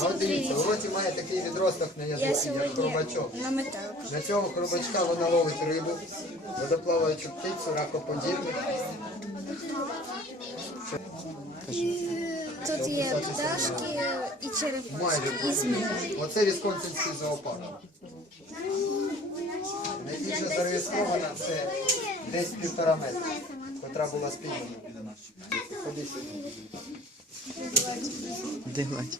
А от дивіться, у роті має такий відросток на Я язиці, як хробачок. на метелку. На цього хробачка вона ловить рибу, водоплаваючу птицю, ракоподібних. Тут є пташки і черепашки, і змії. Оце Вісконсинський зоопарк. Найбільше зареєстрована це десь півтора метра, котра була сюди. Де гладь?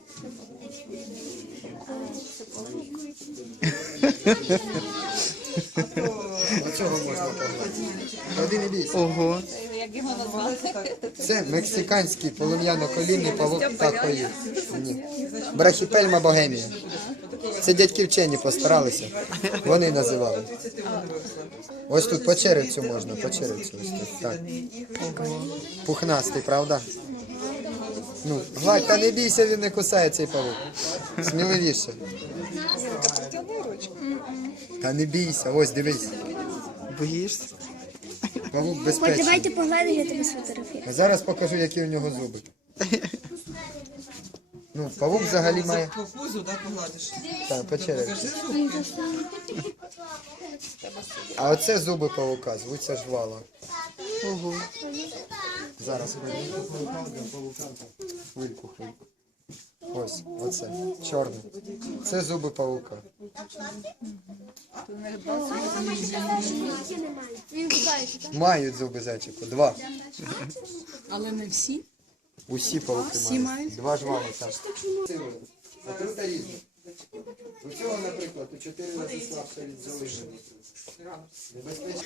До цього можна погладити. Ходи не бійся. Ого. Це мексиканський полум'яно-колінний павук тахої. Ні. Брахіпельма богемія. Це дядьки вчені постаралися. Вони називали. Ось тут по черевцю можна, по черевцю. Ось тут. Так. Пухнастий, правда? Ну, гладь, та не бійся, він не кусає цей павук. Сміливіше. Та не бійся, ось дивись. Боїшся? Павук Ой, безпечний. давайте погладиш, я тобі сфотографую. А зараз покажу, які у нього зуби. Ну, павук взагалі має. По пузу, да, погладиш. Так, по черепі. А оце зуби павука, звуться жвала. Ого. Зараз хвильку. Хвильку, хвильку. Ось, оце, чорне. Це зуби павука. Мають зуби зайчику, два. Але не всі. Усі павуки Всі мають. Два жвала, так. Отрута різна. У цього, наприклад, у чотири рази слабше від залишення. Небезпечно.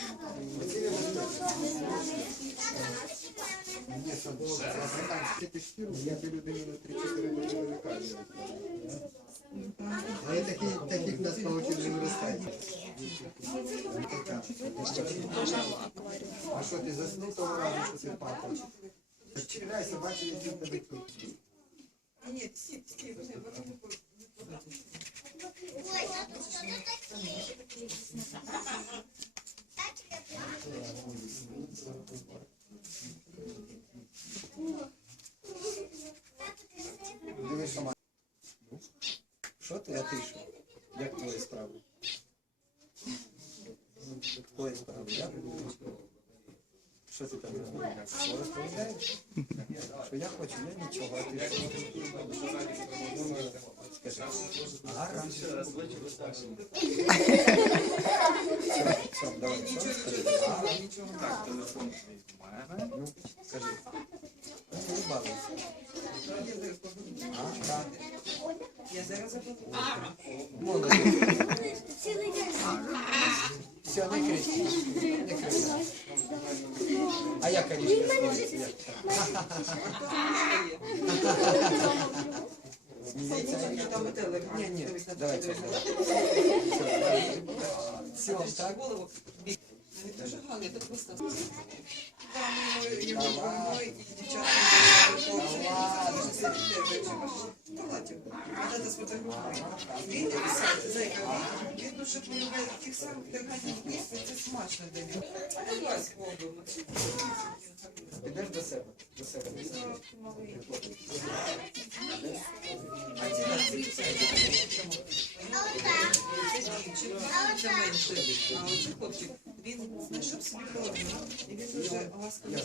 Ні, що, я би людині 3-4 години лікарні. Але такі, таких нас павуків не виростає. А що, ти заснув того разу, що ти папа? Чекайся, бачу, які в тебе квітки. Дивись, що ма- Що ти, а ти що? Як твої справи? Ну, Твої справи, як? Що ти там розповідаєш? Що? Що я хочу, я нічого, а ти що? Скажи. Все, все, давай, скажи. Ага. Так, телефон Ну, скажи. Не балуйся. Я зараз забуду. Все, не кричи. Не кричи. А я, конечно, метелик. Ні, ні. Все, так? Голову. Дуже так просто. Його і дівчата. Палатів. Дата сфотографує. Він написав, зайка, він дуже полюбляє тих самих тарганів місць, це смачно для нього. Давай спробуємо. Підеш до себе. До себе. Хлопчик, він знайшов собі колонію, і він дуже ласково.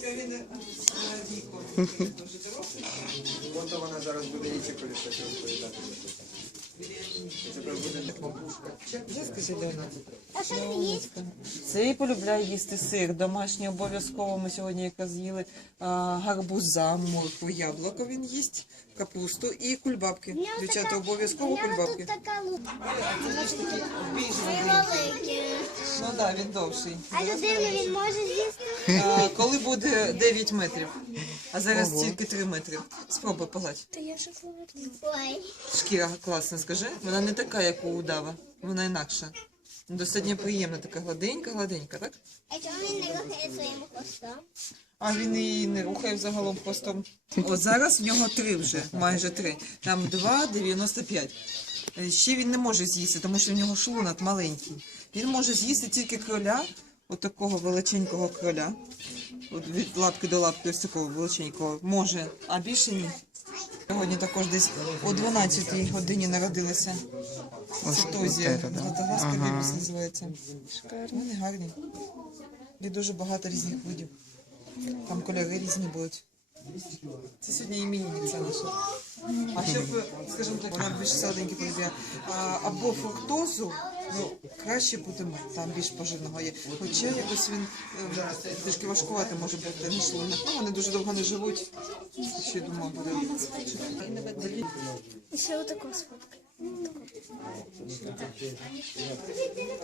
Зелений вона зараз буде річі колісати розповідати. Де вона? Цей полюбляє їсти сир. Домашній обов'язково. Ми сьогодні яка з'їли а, гарбуза, моркву, яблуко він їсть, капусту і кульбабки. Дівчата обов'язково кульбабки. така лука. Великі. Так, да, він довший. А людину він може з'їсти? А, коли буде 9 метрів, а зараз тільки 3 метри. Спробуй погладь. Та я шоколад Ой. Шкіра класна, скажи. Вона не така, як у удава. Вона інакша. Достатньо приємна, така гладенька, гладенька, так? А чому він не рухає своїм хвостом? А він і не рухає взагалом хвостом. От зараз в нього три вже, майже три. Там 2,95. Е, Ще він не може з'їсти, тому що в нього шлунок маленький. Він може з'їсти тільки кроля, от такого величенького кроля. От від лапки до лапки ось такого величенького може, а більше ні. Сьогодні також десь о 12 годині народилася цитозія. от. Златоглазка Ага. бібіс називається. Вони гарні. Є дуже багато різних видів. Там кольори різні будуть. Це сьогодні іменинниця наша. А щоб, скажімо так, вона більш солоденькі полюбляє. Або фруктозу, ну, краще буде мед, там більш пожирного є. Хоча якось він е, трішки важкувати може бути на шлунок. Ну, вони дуже довго не живуть. Ще думав, буде. Ще отаку сфоткай. Одну черепаху підніми.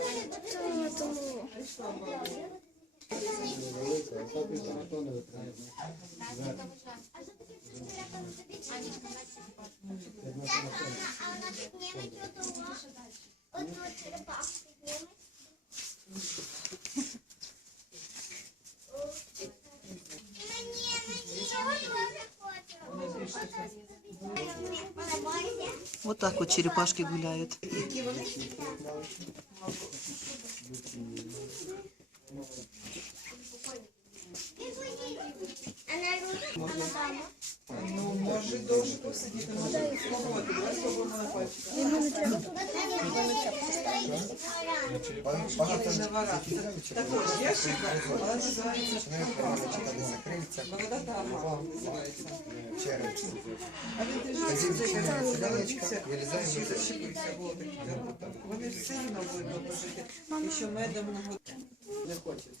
Вот так вот черепашки гуляют. Також ящика, але називається називається. А він ще зачепився, було таке. Вони все рівно будуть пожити. І що медом не хочуть.